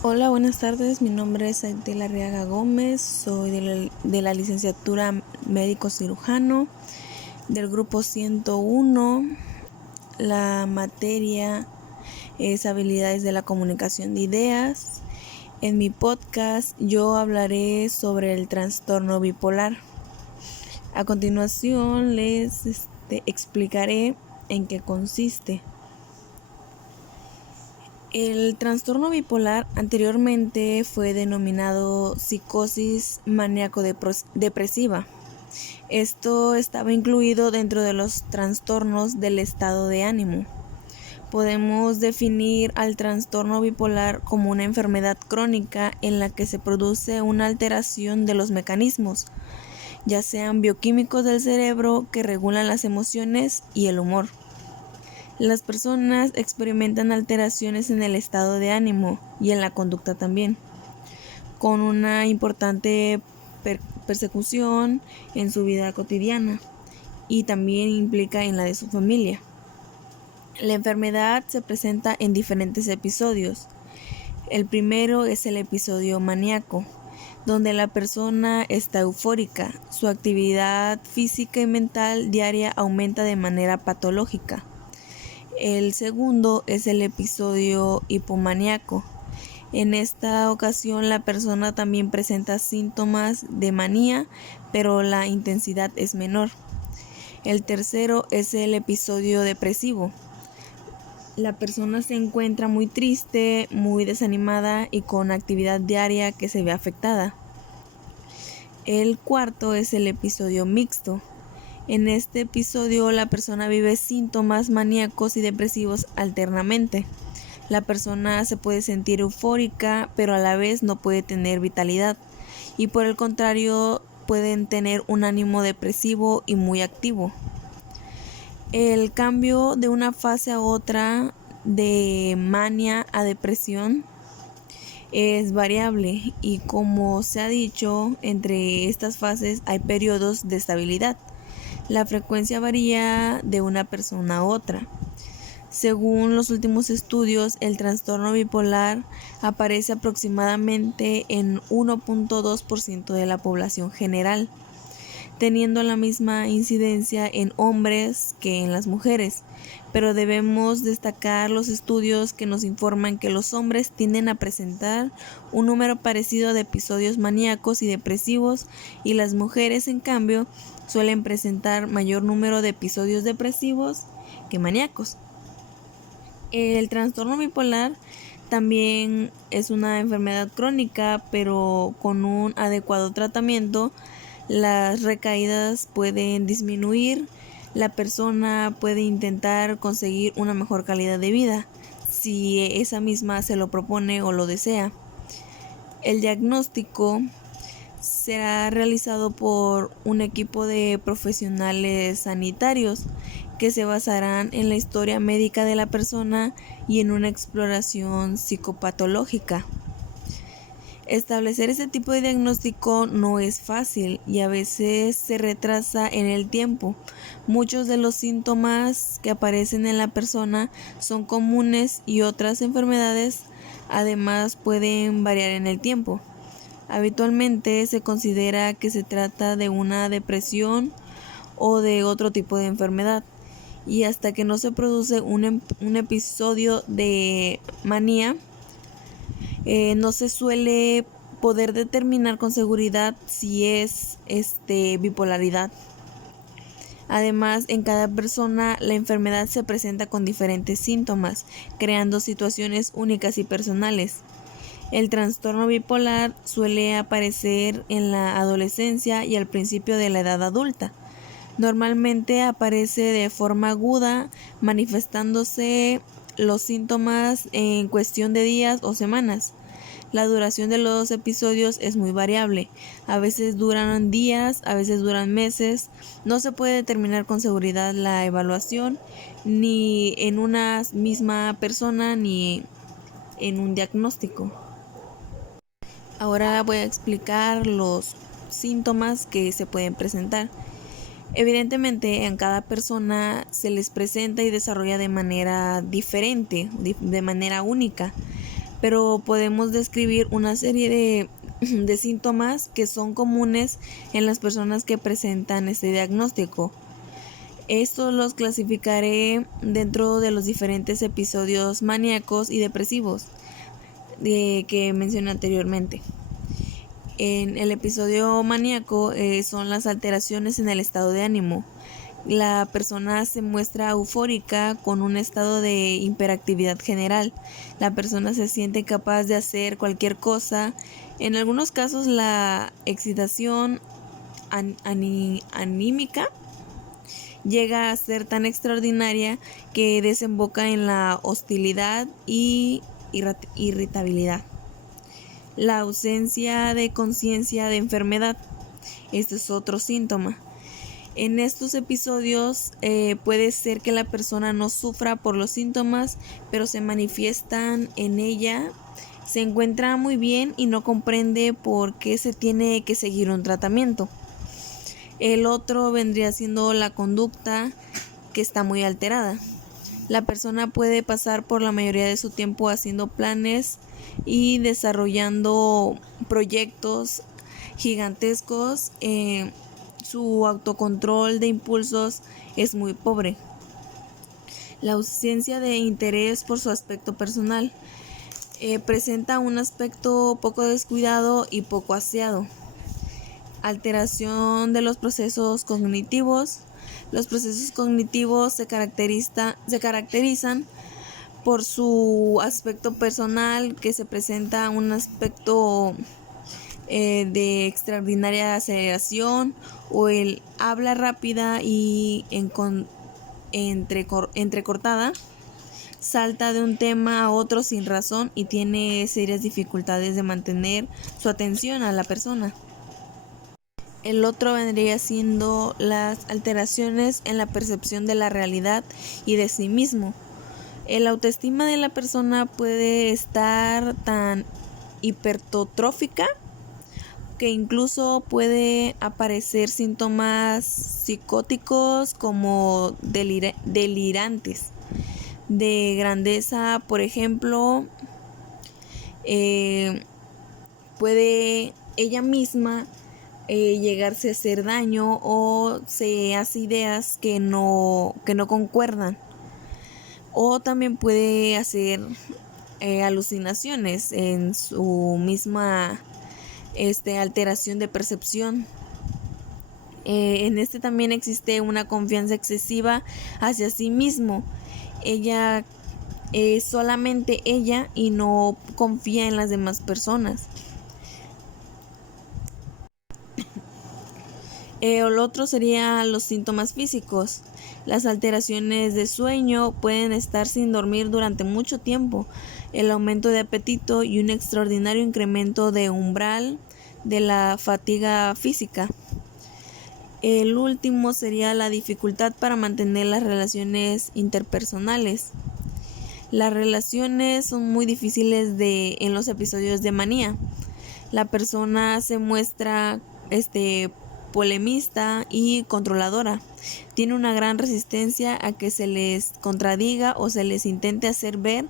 Hola, buenas tardes. Mi nombre es Aitela Arriaga Gómez. Soy de la licenciatura médico cirujano del grupo 101. La materia es habilidades de la comunicación de ideas. En mi podcast yo hablaré sobre el trastorno bipolar. A continuación les explicaré en qué consiste. El trastorno bipolar anteriormente fue denominado psicosis maníaco-depresiva. Esto estaba incluido dentro de los trastornos del estado de ánimo. Podemos definir al trastorno bipolar como una enfermedad crónica en la que se produce una alteración de los mecanismos, ya sean bioquímicos del cerebro que regulan las emociones y el humor. Las personas experimentan alteraciones en el estado de ánimo y en la conducta también, con una importante persecución en su vida cotidiana y también implica en la de su familia. La enfermedad se presenta en diferentes episodios. El primero es el episodio maníaco, donde la persona está eufórica, su actividad física y mental diaria aumenta de manera patológica. El segundo es el episodio hipomaníaco. En esta ocasión la persona también presenta síntomas de manía, pero la intensidad es menor. El tercero es el episodio depresivo. La persona se encuentra muy triste, muy desanimada y con actividad diaria que se ve afectada. El cuarto es el episodio mixto. En este episodio la persona vive síntomas maníacos y depresivos alternamente. La persona se puede sentir eufórica, pero a la vez no puede tener vitalidad. Y por el contrario, pueden tener un ánimo depresivo y muy activo. El cambio de una fase a otra, de mania a depresión, es variable y como se ha dicho, entre estas fases hay periodos de estabilidad. La frecuencia varía de una persona a otra. Según los últimos estudios, el trastorno bipolar aparece aproximadamente en 1.2% de la población general, teniendo la misma incidencia en hombres que en las mujeres, pero debemos destacar los estudios que nos informan que los hombres tienden a presentar un número parecido de episodios maníacos y depresivos y las mujeres, en cambio, suelen presentar mayor número de episodios depresivos que maníacos. El trastorno bipolar también es una enfermedad crónica, pero con un adecuado tratamiento las recaídas pueden disminuir, la persona puede intentar conseguir una mejor calidad de vida, si esa misma se lo propone o lo desea. El diagnóstico será realizado por un equipo de profesionales sanitarios que se basarán en la historia médica de la persona y en una exploración psicopatológica. Establecer este tipo de diagnóstico no es fácil y a veces se retrasa en el tiempo. Muchos de los síntomas que aparecen en la persona son comunes y otras enfermedades además pueden variar en el tiempo. Habitualmente se considera que se trata de una depresión o de otro tipo de enfermedad y hasta que no se produce un episodio de manía, no se suele poder determinar con seguridad si es bipolaridad. Además, en cada persona la enfermedad se presenta con diferentes síntomas, creando situaciones únicas y personales. El trastorno bipolar suele aparecer en la adolescencia y al principio de la edad adulta. Normalmente aparece de forma aguda, manifestándose los síntomas en cuestión de días o semanas. La duración de los episodios es muy variable. A veces duran días, a veces duran meses. No se puede determinar con seguridad la evaluación ni en una misma persona ni en un diagnóstico. Ahora voy a explicar los síntomas que se pueden presentar. Evidentemente, en cada persona se les presenta y desarrolla de manera diferente, de manera única, pero podemos describir una serie de síntomas que son comunes en las personas que presentan este diagnóstico. Estos los clasificaré dentro de los diferentes episodios maníacos y depresivos que mencioné anteriormente. En el episodio maníaco son las alteraciones en el estado de ánimo. La persona se muestra eufórica con un estado de hiperactividad general. La persona se siente capaz de hacer cualquier cosa. En algunos casos la excitación anímica llega a ser tan extraordinaria que desemboca en la hostilidad y irritabilidad. La ausencia de conciencia de enfermedad. Este es otro síntoma. En estos episodios puede ser que la persona no sufra por los síntomas, pero se manifiestan en ella. Se encuentra muy bien y no comprende por qué se tiene que seguir un tratamiento. El otro vendría siendo la conducta, que está muy alterada. La persona puede pasar por la mayoría de su tiempo haciendo planes y desarrollando proyectos gigantescos. Su autocontrol de impulsos es muy pobre. La ausencia de interés por su aspecto personal. Presenta un aspecto poco descuidado y poco aseado. Alteración de los procesos cognitivos. Los procesos cognitivos se caracterizan por su aspecto personal, que se presenta un aspecto de extraordinaria aceleración, o el habla rápida y entrecortada, salta de un tema a otro sin razón y tiene serias dificultades de mantener su atención a la persona. El otro vendría siendo las alteraciones en la percepción de la realidad y de sí mismo. La autoestima de la persona puede estar tan hipertrófica que incluso puede aparecer síntomas psicóticos como delirantes de grandeza. Por ejemplo, puede ella misma llegarse a hacer daño, o se hace ideas que no concuerdan, o también puede hacer alucinaciones en su misma alteración de percepción. En este también existe una confianza excesiva hacia sí mismo. Ella es solamente ella y no confía en las demás personas. El otro sería los síntomas físicos. Las alteraciones de sueño, pueden estar sin dormir durante mucho tiempo, el aumento de apetito y un extraordinario incremento de umbral de la fatiga física. El último sería la dificultad para mantener las relaciones interpersonales. Las relaciones son muy difíciles en los episodios de manía. La persona se muestra polemista y controladora. Tiene una gran resistencia a que se les contradiga o se les intente hacer ver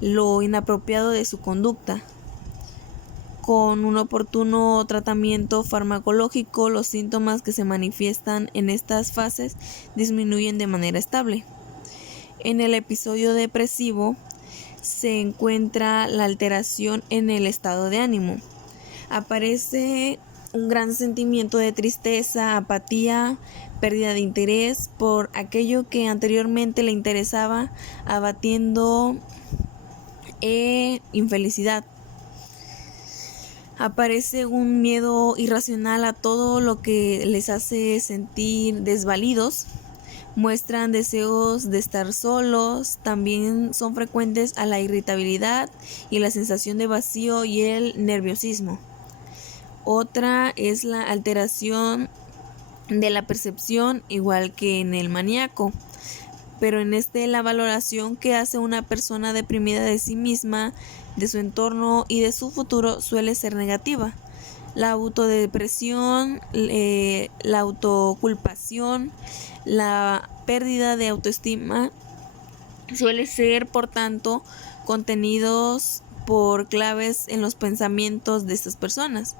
lo inapropiado de su conducta. Con un oportuno tratamiento farmacológico, los síntomas que se manifiestan en estas fases disminuyen de manera estable. En el episodio depresivo se encuentra la alteración en el estado de ánimo. Aparece un gran sentimiento de tristeza, apatía, pérdida de interés por aquello que anteriormente le interesaba, abatiendo infelicidad. Aparece un miedo irracional a todo lo que les hace sentir desvalidos. Muestran deseos de estar solos. También son frecuentes a la irritabilidad y la sensación de vacío y el nerviosismo. Otra es la alteración de la percepción, igual que en el maníaco, pero en la valoración que hace una persona deprimida de sí misma, de su entorno y de su futuro suele ser negativa. La autodepresión, la autoculpación, la pérdida de autoestima suele ser, por tanto, contenidos por claves en los pensamientos de estas personas.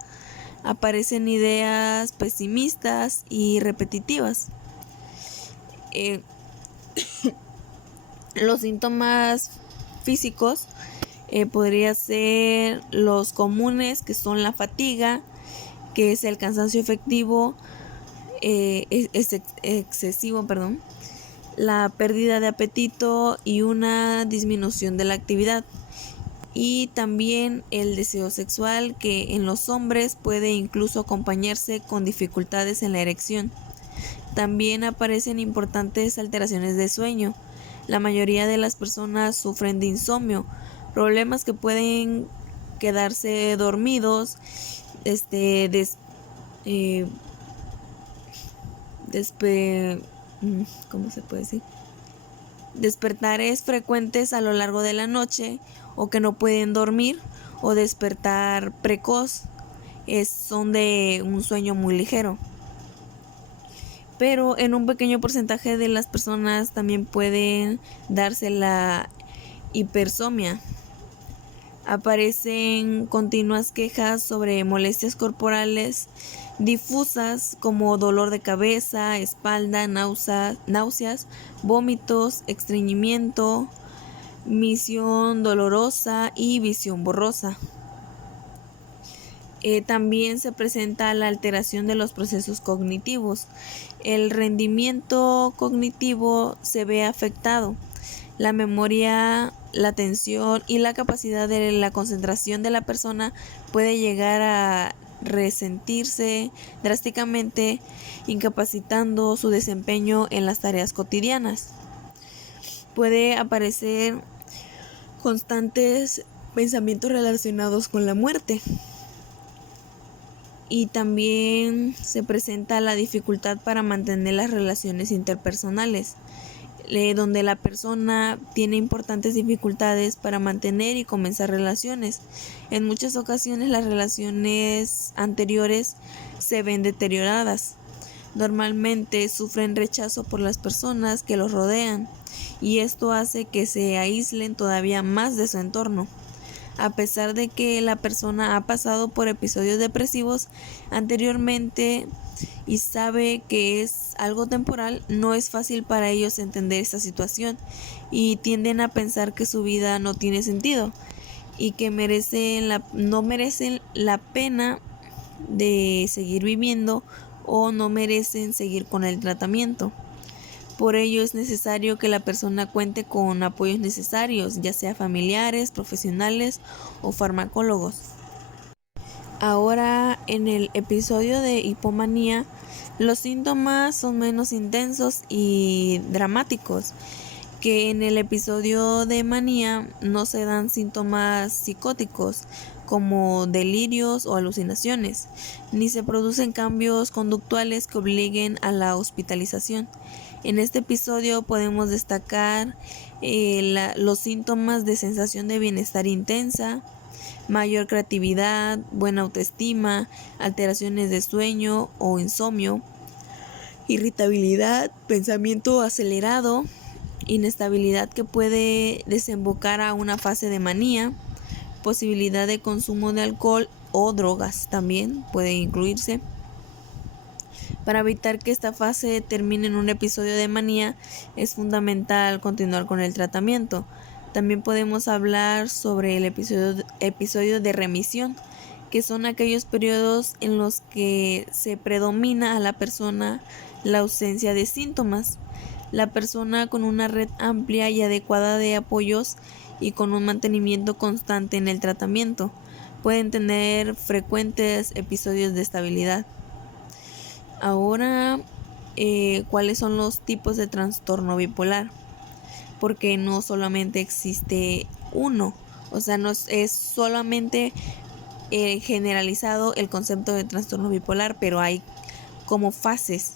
Aparecen ideas pesimistas y repetitivas. Los síntomas físicos podría ser los comunes, que son la fatiga, que es el cansancio efectivo, excesivo, la pérdida de apetito y una disminución de la actividad. Y también el deseo sexual, que en los hombres puede incluso acompañarse con dificultades en la erección. También aparecen importantes alteraciones de sueño. La mayoría de las personas sufren de insomnio, problemas que pueden quedarse dormidos, ¿cómo se puede decir? Despertares frecuentes a lo largo de la noche, o que no pueden dormir, o despertar precoz, son de un sueño muy ligero. Pero en un pequeño porcentaje de las personas también pueden darse la hipersomnia. Aparecen continuas quejas sobre molestias corporales difusas como dolor de cabeza, espalda, náuseas, vómitos, estreñimiento, misión dolorosa y visión borrosa. También se presenta la alteración de los procesos cognitivos. El rendimiento cognitivo se ve afectado. La memoria, la atención y la capacidad de la concentración de la persona puede llegar a resentirse drásticamente, incapacitando su desempeño en las tareas cotidianas. Puede aparecer constantes pensamientos relacionados con la muerte. Y también se presenta la dificultad para mantener las relaciones interpersonales, donde la persona tiene importantes dificultades para mantener y comenzar relaciones. En muchas ocasiones las relaciones anteriores se ven deterioradas. Normalmente sufren rechazo por las personas que los rodean, y esto hace que se aíslen todavía más de su entorno. A pesar de que la persona ha pasado por episodios depresivos anteriormente y sabe que es algo temporal, no es fácil para ellos entender esta situación, y tienden a pensar que su vida no tiene sentido y que no merecen la pena de seguir viviendo, o no merecen seguir con el tratamiento. Por ello es necesario que la persona cuente con apoyos necesarios, ya sea familiares, profesionales o farmacólogos. Ahora, en el episodio de hipomanía, los síntomas son menos intensos y dramáticos, que en el episodio de manía no se dan síntomas psicóticos como delirios o alucinaciones, ni se producen cambios conductuales que obliguen a la hospitalización. En este episodio podemos destacar los síntomas de sensación de bienestar intensa, mayor creatividad, buena autoestima, alteraciones de sueño o insomnio, irritabilidad, pensamiento acelerado, inestabilidad que puede desembocar a una fase de manía, posibilidad de consumo de alcohol o drogas también puede incluirse. Para evitar que esta fase termine en un episodio de manía, es fundamental continuar con el tratamiento. También podemos hablar sobre el episodio de remisión, que son aquellos periodos en los que se predomina a la persona la ausencia de síntomas. La persona con una red amplia y adecuada de apoyos y con un mantenimiento constante en el tratamiento pueden tener frecuentes episodios de estabilidad. Ahora, ¿cuáles son los tipos de trastorno bipolar? Porque no solamente existe uno, o sea, no es solamente generalizado el concepto de trastorno bipolar, pero hay como fases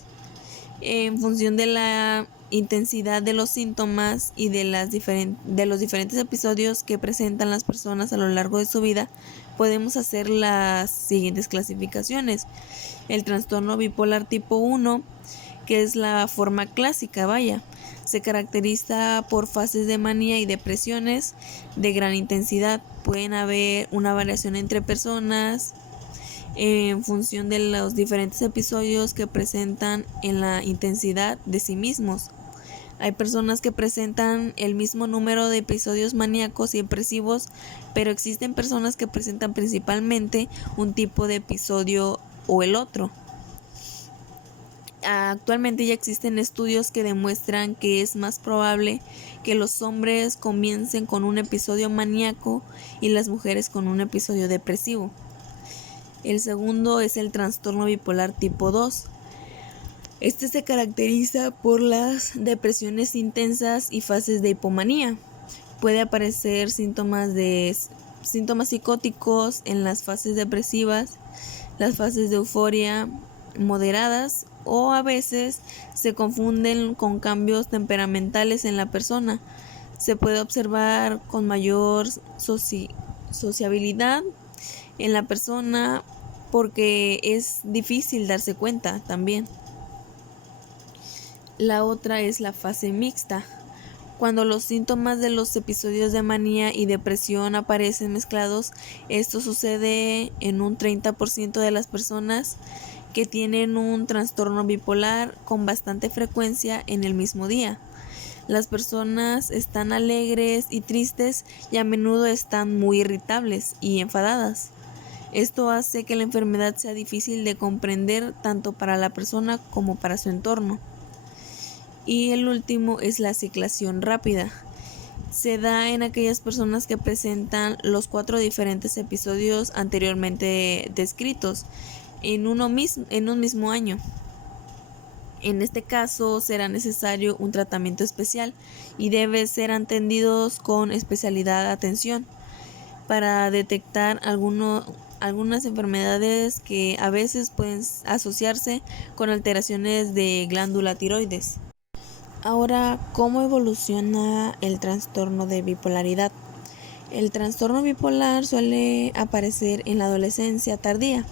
en función de la intensidad de los síntomas y de los diferentes episodios que presentan las personas a lo largo de su vida. Podemos hacer las siguientes clasificaciones. El trastorno bipolar tipo 1 que es la forma clásica, vaya. Se caracteriza por fases de manía y depresiones de gran intensidad. Pueden haber una variación entre personas en función de los diferentes episodios que presentan en la intensidad de sí mismos. Hay personas que presentan el mismo número de episodios maníacos y depresivos, pero existen personas que presentan principalmente un tipo de episodio o el otro. Actualmente ya existen estudios que demuestran que es más probable que los hombres comiencen con un episodio maníaco y las mujeres con un episodio depresivo. El segundo es el trastorno bipolar tipo 2. Este se caracteriza por las depresiones intensas y fases de hipomanía. Puede aparecer síntomas psicóticos en las fases depresivas, las fases de euforia moderadas, o a veces se confunden con cambios temperamentales en la persona. Se puede observar con mayor sociabilidad en la persona porque es difícil darse cuenta también. La otra es la fase mixta, cuando los síntomas de los episodios de manía y depresión aparecen mezclados. Esto sucede en un 30% de las personas que tienen un trastorno bipolar con bastante frecuencia en el mismo día. Las personas están alegres y tristes y a menudo están muy irritables y enfadadas. Esto hace que la enfermedad sea difícil de comprender tanto para la persona como para su entorno. Y el último es la ciclación rápida. Se da en aquellas personas que presentan los 4 diferentes episodios anteriormente descritos en un mismo año. En este caso será necesario un tratamiento especial y debe ser atendidos con especialidad de atención para detectar algunas enfermedades que a veces pueden asociarse con alteraciones de glándula tiroides. Ahora, ¿cómo evoluciona el trastorno de bipolaridad? El trastorno bipolar suele aparecer en la adolescencia tardía.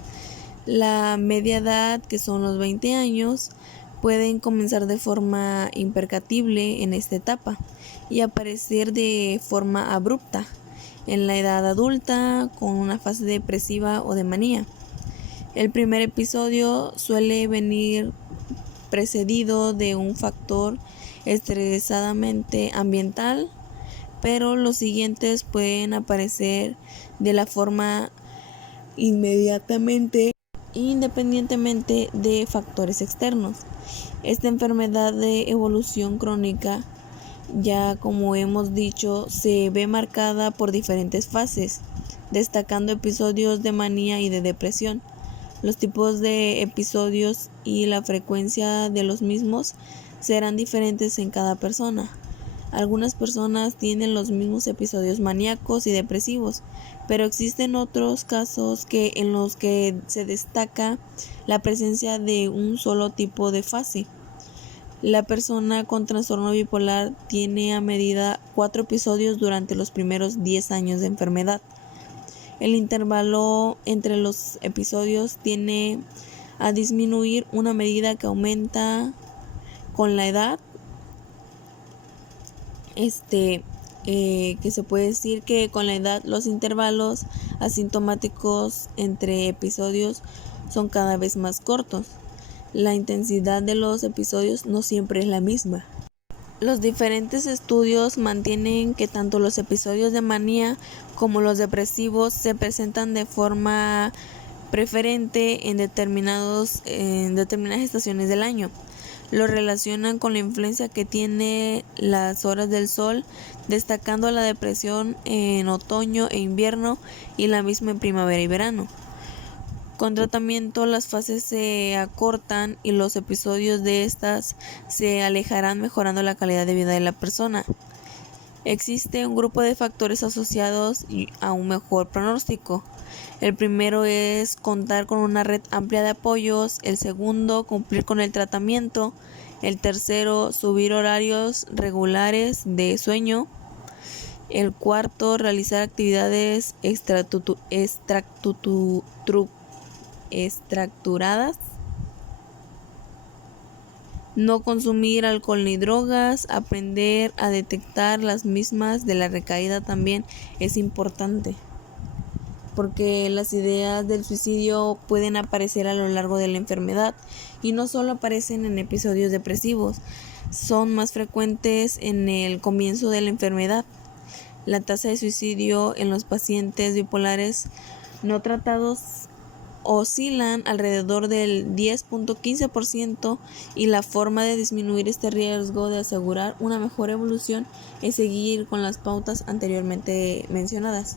La media edad, que son los 20 años, pueden comenzar de forma imperceptible en esta etapa y aparecer de forma abrupta en la edad adulta con una fase depresiva o de manía. El primer episodio suele venir precedido de un factor estresadamente ambiental, pero los siguientes pueden aparecer de la forma inmediatamente, independientemente de factores externos. Esta enfermedad de evolución crónica, ya como hemos dicho, se ve marcada por diferentes fases, destacando episodios de manía y de depresión. Los tipos de episodios y la frecuencia de los mismos serán diferentes en cada persona. Algunas personas tienen los mismos episodios maníacos y depresivos, pero existen otros casos en los que se destaca la presencia de un solo tipo de fase. La persona con trastorno bipolar tiene a medida 4 episodios durante los primeros 10 años de enfermedad. El intervalo entre los episodios tiende a disminuir una medida que aumenta con la edad. Que se puede decir que con la edad los intervalos asintomáticos entre episodios son cada vez más cortos. La intensidad de los episodios no siempre es la misma. Los diferentes estudios mantienen que tanto los episodios de manía como los depresivos se presentan de forma preferente en determinadas estaciones del año. Lo relacionan con la influencia que tiene las horas del sol, destacando la depresión en otoño e invierno y la misma en primavera y verano. Con tratamiento las fases se acortan y los episodios de estas se alejarán, mejorando la calidad de vida de la persona. Existe un grupo de factores asociados a un mejor pronóstico. El primero es contar con una red amplia de apoyos, el segundo, cumplir con el tratamiento, el tercero, subir horarios regulares de sueño, el cuarto, realizar actividades estructuradas, no consumir alcohol ni drogas, aprender a detectar las mismas de la recaída también es importante, porque las ideas del suicidio pueden aparecer a lo largo de la enfermedad y no solo aparecen en episodios depresivos, son más frecuentes en el comienzo de la enfermedad. La tasa de suicidio en los pacientes bipolares no tratados oscilan alrededor del 10.15% y la forma de disminuir este riesgo de asegurar una mejor evolución es seguir con las pautas anteriormente mencionadas.